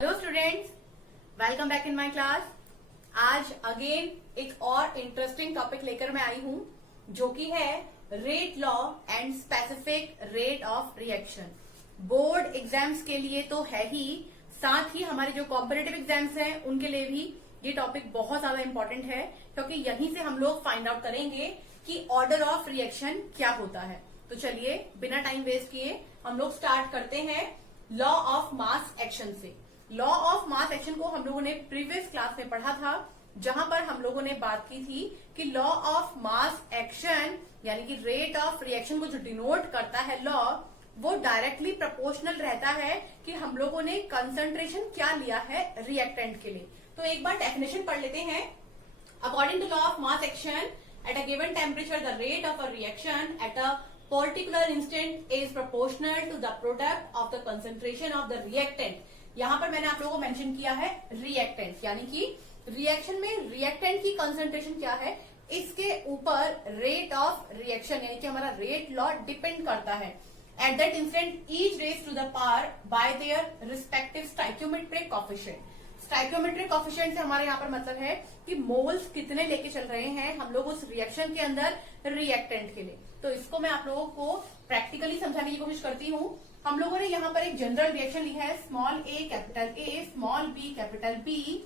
Hello students, welcome back in my class. आज again एक और इंटरेस्टिंग टॉपिक लेकर मैं आई हूं जो कि है rate law and specific rate of reaction. Board exams के लिए तो है ही, साथ ही हमारे जो कॉम्पिटिटिव एग्जाम्स हैं उनके लिए भी ये टॉपिक बहुत ज्यादा इंपॉर्टेंट है, क्योंकि यहीं से हम लोग फाइंड आउट करेंगे कि ऑर्डर ऑफ रिएक्शन क्या होता है। तो चलिए बिना टाइम वेस्ट किए हम लोग स्टार्ट करते हैं लॉ ऑफ मास एक्शन से। लॉ ऑफ मास एक्शन को हम लोगों ने प्रीवियस क्लास में पढ़ा था, जहां पर हम लोगों ने बात की थी कि लॉ ऑफ मास एक्शन यानी कि रेट ऑफ रिएक्शन को जो डिनोट करता है लॉ, वो डायरेक्टली प्रोपोर्शनल रहता है कि हम लोगों ने कंसंट्रेशन क्या लिया है रिएक्टेंट के लिए। तो एक बार डेफिनेशन पढ़ लेते हैं। According to law of mass action, at a given temperature the rate of a reaction at a particular instant is proportional to the product of the concentration of the reactant। यहां पर मैंने आप लोगों को mention किया है reactant, यानी कि रिएक्शन में रिएक्टेंट की कंसंट्रेशन क्या है, इसके ऊपर रेट ऑफ रिएक्शन यानी कि हमारा रेट लॉ डिपेंड करता है। At that instant each raise to the power by their respective stoichiometric coefficient. Stoichiometric coefficient से हमारे यहाँ पर मतलब है कि मोल्स कितने लेके चल रहे हैं हम लोग उस रिएक्शन के अंदर रिएक्टेंट के लिए। तो इसको मैं आप लोगों को प्रैक्टिकली समझाने की कोशिश करती हूँ। हम लोगों ने यहाँ पर एक जनरल रिएक्शन ली है, small A capital A small B capital B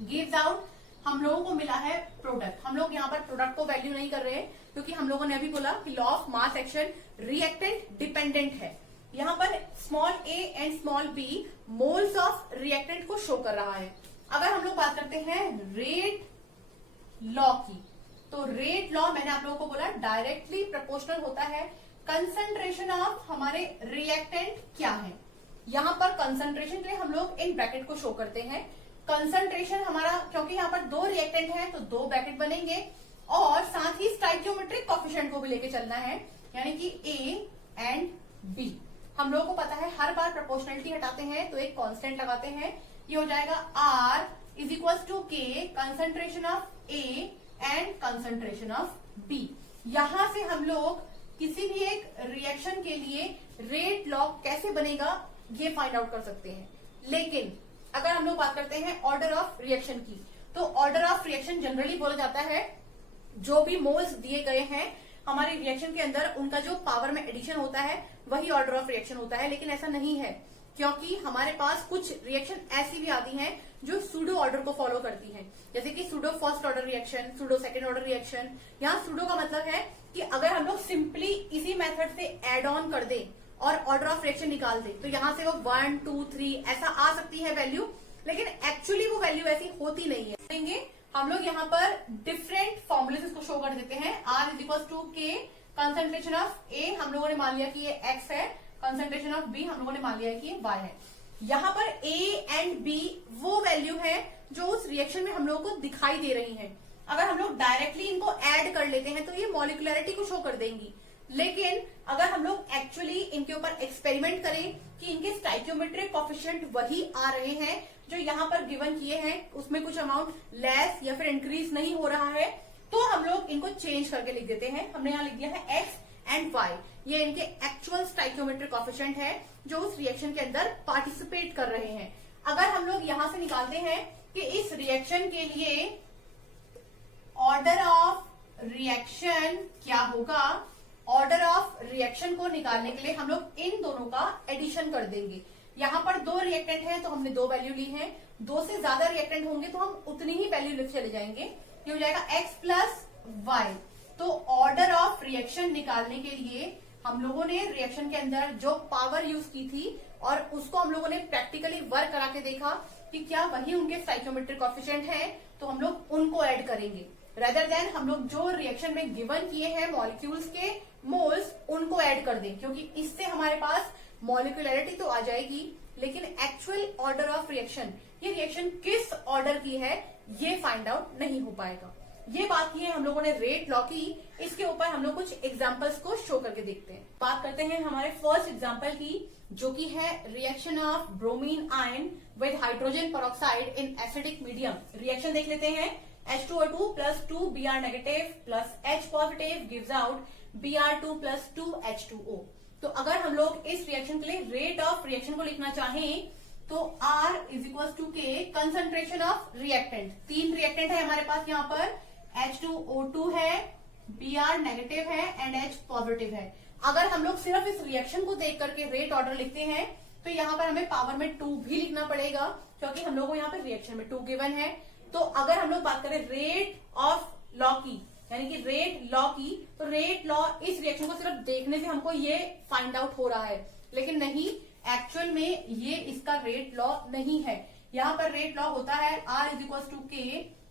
gives out, हम लोगों को मिला है प्रोडक्ट। हम लोग यहाँ पर प्रोडक्ट को वैल्यू नहीं कर रहे हैं, क्योंकि हम लोगों ने अभी बोला कि law of mass action reactant dependent है। यहाँ पर small A and small B moles of reactant को शो कर रहा है। अगर हम लोग बात करते हैं रेट लॉ की, तो रेट लॉ मैंने आप लोगों को बोला डायरेक्टली प्रोपोर्शनल होता है कंसंट्रेशन ऑफ हमारे रिएक्टेंट क्या है। यहाँ पर कंसंट्रेशन के लिए हम लोग इन ब्रैकेट को शो करते हैं। कंसंट्रेशन हमारा, क्योंकि यहाँ पर दो रिएक्टेंट है तो दो ब्रैकेट बनेंगे, और साथ ही स्टाइक्योमेट्रिक कोफिशिएंट को भी लेके चलना है, यानी कि ए एंड बी। हम लोगों को पता है हर बार प्रोपोर्शनलिटी हटाते हैं तो एक कांस्टेंट लगाते हैं, ये हो जाएगा R is equal to K concentration of A and concentration of B. यहां से हम लोग किसी भी एक रिएक्शन के लिए रेट लॉ कैसे बनेगा ये फाइंड आउट कर सकते हैं। लेकिन अगर हम लोग बात करते हैं ऑर्डर ऑफ रिएक्शन की, तो ऑर्डर ऑफ रिएक्शन जनरली बोला जाता है जो भी मोल्स दिए गए हैं हमारे रिएक्शन के अंदर, उनका जो पावर में एडिशन होता है वही ऑर्डर ऑफ रिएक्शन होता है। लेकिन ऐसा नहीं है, क्योंकि हमारे पास कुछ रिएक्शन ऐसी भी आती हैं जो सूडो ऑर्डर को फॉलो करती हैं, जैसे कि pseudo first order reaction, pseudo second order reaction. यहाँ सूडो का मतलब है कि अगर हम लोग सिंपली इसी मेथड से एड ऑन कर दें और ऑर्डर ऑफ रिएक्शन निकाल दें, तो यहाँ से वो 1 2 3 ऐसा आ सकती है वैल्यू, लेकिन एक्चुअली वो वैल्यू ऐसी होती नहीं है। हम लोग यहाँ पर डिफरेंट फॉर्मुलेस को शो कर देते हैं। Are is equal to K concentration of ए हम लोगों ने मान लिया कि ये एक्स है, कंसंट्रेशन ऑफ बी हम लोगों ने मान लिया है कि ये वाई है। यहाँ पर ए एंड बी वो वैल्यू है जो उस रिएक्शन में हम लोगों को दिखाई दे रही है। अगर हम लोग डायरेक्टली इनको ऐड कर लेते हैं तो ये मॉलिक्युलरिटी को शो कर देंगी, लेकिन अगर हम लोग एक्चुअली इनके ऊपर एक्सपेरिमेंट करें कि इनके स्टाइक्योमेट्रिक कोफिशिएंट वही आ रहे हैं जो यहाँ पर गिवन किए हैं, उसमें कुछ अमाउंट लेस या फिर इंक्रीज नहीं हो रहा है, तो हम लोग इनको चेंज करके लिख देते हैं। हमने यहाँ लिख दिया है एक्स एंड वाई, ये इनके एक्चुअल स्टाइक्योमेट्रिक कोफिशिएंट है जो उस रिएक्शन के अंदर पार्टिसिपेट कर रहे हैं। अगर हम लोग यहां से निकालते हैं कि इस रिएक्शन के लिए ऑर्डर ऑफ रिएक्शन क्या होगा, ऑर्डर ऑफ रिएक्शन को निकालने के लिए हम लोग इन दोनों का एडिशन कर देंगे। यहाँ पर दो रिएक्टेंट है तो हमने दो वैल्यू ली है, दो से ज्यादा रिएक्टेंट होंगे तो हम उतनी ही वैल्यू लिख चले जाएंगे। ये हो जाएगा एक्स प्लस वाई। तो ऑर्डर ऑफ रिएक्शन निकालने के लिए हम लोगों ने रिएक्शन के अंदर जो पावर यूज की थी और उसको हम लोगों ने प्रैक्टिकली वर्क करा के देखा कि क्या वही उनके स्टाइक्योमेट्रिक कोफिशिएंट है, तो हम लोग उनको ऐड करेंगे, रेदर देन हम लोग जो रिएक्शन में गिवन किए हैं मॉलिक्यूल्स के मोल्स उनको ऐड कर दें, क्योंकि इससे हमारे पास मॉलिक्युलरिटी तो आ जाएगी, लेकिन एक्चुअल ऑर्डर ऑफ रिएक्शन, ये रिएक्शन किस ऑर्डर की है ये फाइंड आउट नहीं हो पाएगा। ये बात की है हम लोगों ने रेट लॉ की। इसके ऊपर हम लोग कुछ एग्जांपल्स को शो करके देखते हैं। बात करते हैं हमारे फर्स्ट एग्जांपल की, जो कि है reaction of bromine ion with hydrogen peroxide in acidic medium. Reaction देख लेते हैं। H2O2 plus 2 Br negative plus H positive gives out Br2 plus 2 H2O। तो अगर हम लोग इस रिएक्शन के लिए रेट ऑफ रिएक्शन को लिखना चाहें तो R is equal to K concentration of reactant. 3 reactant है हमारे पास यहाँ पर, H2O2 है, Br नेगेटिव है एंड H पॉजिटिव है। अगर हम लोग सिर्फ इस रिएक्शन को देख करके रेट ऑर्डर लिखते हैं तो यहाँ पर हमें पावर में 2 भी लिखना पड़ेगा, क्योंकि हम लोग को यहाँ पर रिएक्शन में 2 गिवन है। तो अगर हम लोग बात करें रेट ऑफ लॉ की, यानी कि रेट लॉ की, तो रेट लॉ इस रिएक्शन को सिर्फ देखने से हमको ये फाइंड आउट हो रहा है, लेकिन नहीं, एक्चुअल में ये इसका रेट लॉ नहीं है। यहाँ पर रेट लॉ होता है R is equal to K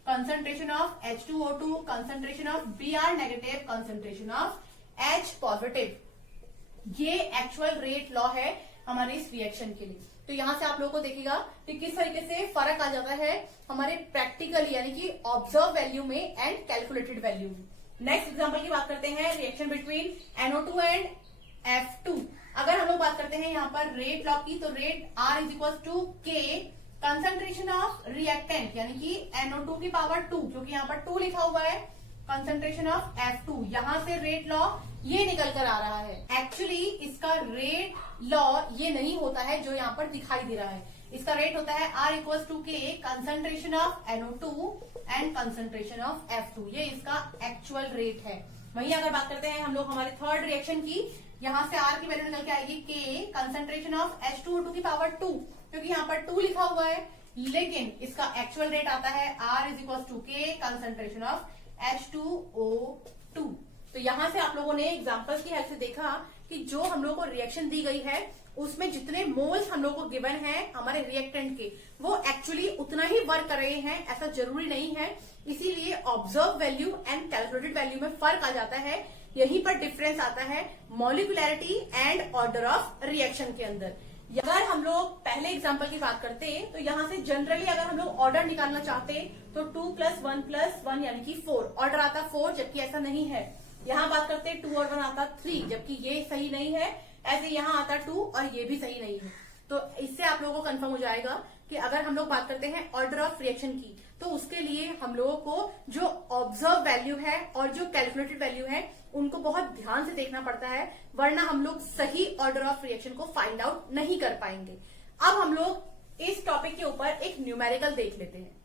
concentration of H2O2, concentration of Br negative, concentration of H positive. ये एक्चुअल रेट लॉ है हमारे इस रिएक्शन के लिए। तो यहां से आप लोगों को देखिएगा कि किस तरीके से फर्क आ जाता है हमारे प्रैक्टिकल यानी कि ऑब्जर्व वैल्यू में एंड कैलकुलेटेड वैल्यू में। नेक्स्ट एग्जांपल की बात करते हैं, reaction between NO2 and F2। अगर हम लोग बात करते हैं यहाँ पर रेट लॉ की, तो rate R is equal to K concentration of reactant यानी कि NO2 की पावर 2, क्योंकि यहाँ पर 2 लिखा हुआ है, कंसंट्रेशन ऑफ F2। यहां से रेट लॉ ये निकल कर आ रहा है। एक्चुअली इसका रेट लॉ ये नहीं होता है जो यहाँ पर दिखाई दे रहा है। इसका रेट होता है R equal to K concentration of NO2 and concentration of F2। ये इसका एक्चुअल रेट है। वहीं अगर बात करते हैं हम लोग हमारे थर्ड रिएक्शन की, यहाँ से R की वैल्यू निकल के आएगी के कंसंट्रेशन ऑफ H2O2 की पावर 2, क्योंकि यहाँ पर 2 लिखा हुआ है, लेकिन इसका एक्चुअल रेट आता है R is equal to K concentration of H2O2। तो यहां से आप लोगों ने एग्जांपल्स की हेल्प से देखा कि जो हम लोगों को रिएक्शन दी गई है उसमें जितने मोल्स हम लोग को गिवन है हमारे रिएक्टेंट के, वो एक्चुअली उतना ही वर्क कर रहे हैं, ऐसा जरूरी नहीं है। इसीलिए observe value and calculated value में फर्क आ जाता है। यहीं पर डिफरेंस आता है मॉलिक्यूलैरिटी एंड ऑर्डर ऑफ रिएक्शन के अंदर। अगर हम लोग पहले एग्जांपल की बात करते तो यहां से जनरली अगर हम लोग ऑर्डर निकालना चाहते तो 2 + 1 + 1 यानी कि 4 ऑर्डर आता 4, जबकि ऐसा नहीं है। यहाँ बात करते 2 और 1 आता 3, जबकि ये सही नहीं है। ऐसे यहाँ आता 2 और ये भी सही नहीं है। तो इससे आप लोगों को कंफर्म हो जाएगा कि अगर हम लोग बात करते हैं ऑर्डर ऑफ रिएक्शन की, तो उसके लिए हम लोगों को जो ऑब्जर्व वैल्यू है और जो कैलकुलेटेड वैल्यू है उनको बहुत ध्यान से देखना पड़ता है, वरना हम लोग सही ऑर्डर ऑफ रिएक्शन को फाइंड आउट नहीं कर पाएंगे। अब हम लोग इस टॉपिक के ऊपर एक न्यूमेरिकल देख लेते हैं।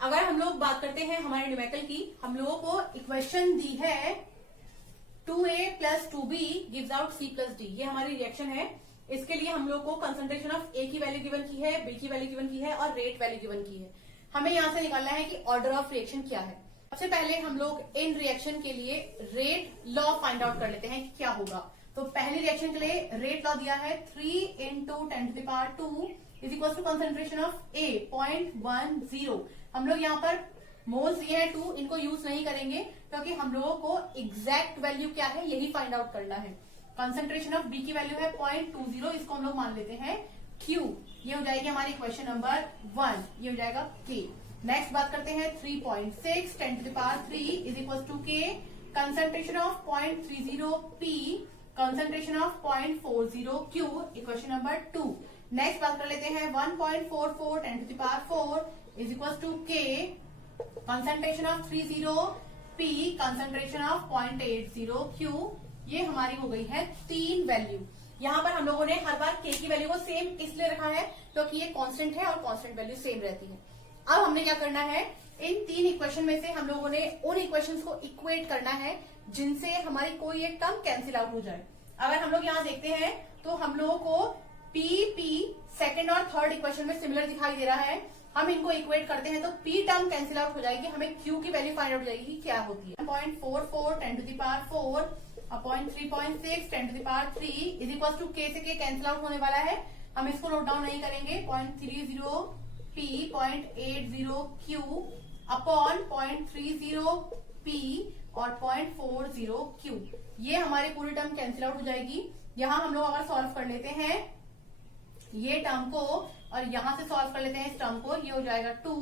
अगर हम लोग बात करते हैं हमारे न्यूमेरिकल की, हम लोगों को इक्वेशन दी है 2A + 2B gives out C + D। ये हमारी रिएक्शन है। इसके लिए हम लोग को कंसंट्रेशन ऑफ A की वैल्यू गिवन की है, B की वैल्यू गिवन की है और रेट वैल्यू गिवन की है। हमें यहां से निकालना है कि ऑर्डर ऑफ रिएक्शन क्या है। सबसे पहले हम लोग इन रिएक्शन के लिए रेट लॉ फाइंड आउट कर लेते हैं कि क्या होगा। तो पहली रिएक्शन के लिए रेट लॉ दिया है 3 × 10⁻² is equal to concentration of A 0.10। हम लोग यहाँ पर मोल्स दिए हैं 2, इनको यूज नहीं करेंगे क्योंकि हम लोगों को एग्जैक्ट वैल्यू क्या है यही फाइंड आउट करना है। कंसंट्रेशन ऑफ B की वैल्यू है 0.20, इसको हम लोग मान लेते हैं Q। ये हो जाएगी हमारी क्वेश्चन नंबर 1, ये हो जाएगा K। नेक्स्ट बात करते हैं 3.6 10⁻³ is equal to K concentration of 0.30 P concentration of 0.40 Q, equation number 2। Next बात कर लेते हैं 1.44 10⁻⁴ is equal to K concentration of 30 P concentration of 0.80 Q। ये हमारी हो गई है 3 वैल्यू। यहाँ पर हम लोगों ने हर बार K की वैल्यू को सेम इसलिए रखा है क्योंकि ये कांस्टेंट है और कांस्टेंट वैल्यू सेम रहती है। अब हमने क्या करना है, इन 3 इक्वेशन में से हम लोगों ने उन इक्वेशंस को इक्वेट करना है जिनसे हमारी कोई एक टर्म कैंसिल आउट हो जाए। अगर हम लोग यहाँ देखते हैं तो हम लोगों को P सेकंड और थर्ड इक्वेशन में सिमिलर दिखाई दे रहा है। हम इनको इक्वेट करते हैं तो P टर्म कैंसिल आउट हो जाएगी, हमें Q की वैल्यू फाइंड आउट हो जाएगी क्या होती है। 0.44 10⁻⁴ upon 3.6 10⁻³ is equal to K से K कैंसिल आउट होने वाला है। हम इसको नोट डाउन नहीं करेंगे। 0.30 P 0.80 Q अपॉन 0.30 P और 0.40 Q। ये हमारी पूरी टर्म कैंसिल आउट हो जाएगी। यहाँ हम लोग अगर सॉल्व कर लेते हैं ये टर्म को और यहां से सॉल्व कर लेते हैं इस टर्म को, ये हो जाएगा 2,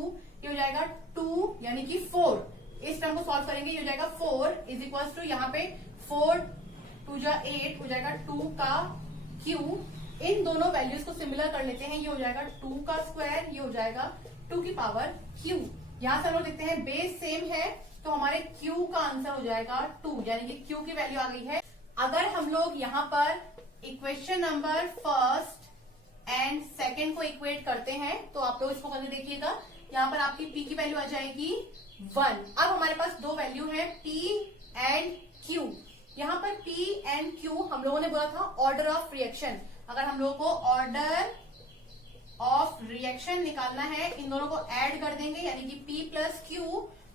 ये हो जाएगा 2 यानी कि 4। इस टर्म को सॉल्व करेंगे, ये हो जाएगा 4 इज इक्वल टू यहाँ पे 4 2 जा 8 हो जाएगा 2 का Q। इन दोनों वैल्यूज को सिमिलर कर लेते हैं, ये हो जाएगा 2 का स्क्वायर, ये हो जाएगा 2 की पावर Q। यहाँ से हम लोग देखते हैं बेस सेम है तो हमारे Q का आंसर हो जाएगा 2, यानी कि Q की वैल्यू आ गई है। अगर हम लोग यहाँ पर equation number first and second को इक्वेट करते हैं तो आप लोग इसको करके देखिएगा। यहाँ पर आपकी P की वैल्यू आ जाएगी 1। अब हमारे पास दो वैल्यू है P एंड Q। यहाँ पर P एंड Q हम लोगों ने बोला था ऑर्डर ऑफ रिएक्शन। अगर हम लोगों को ऑर्डर ऑफ रिएक्शन निकालना है, इन दोनों को ऐड कर देंगे यानी कि P प्लस Q,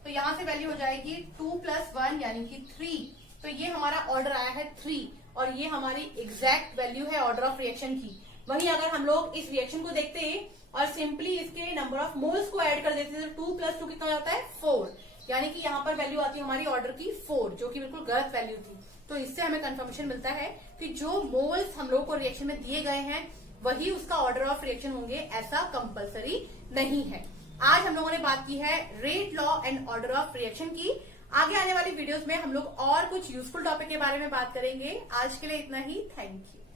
तो यहां से वैल्यू हो जाएगी 2 प्लस 1 यानी कि 3। तो ये हमारा ऑर्डर आया है 3 और ये हमारी एग्जैक्ट वैल्यू है ऑर्डर ऑफ रिएक्शन की। वहीं अगर हम लोग इस रिएक्शन को देखते और सिंपली इसके नंबर ऑफ मोल्स को ऐड कर देते तो 2 प्लस 2 कितना हो जाता है 4, यानी कि यहाँ पर वैल्यू आती है हमारी ऑर्डर की 4, जो कि बिल्कुल गलत वैल्यू थी। तो इससे हमें कंफर्मेशन मिलता है कि जो मोल्स हम लोग को रिएक्शन में दिए गए हैं वही उसका ऑर्डर ऑफ रिएक्शन होंगे, ऐसा कंपलसरी नहीं है। आज हम लोगों ने बात की है rate law and order of reaction की। आगे आने वाली वीडियोस में हम लोग और कुछ यूजफुल टॉपिक के बारे में बात करेंगे। आज के लिए इतना ही। Thank you.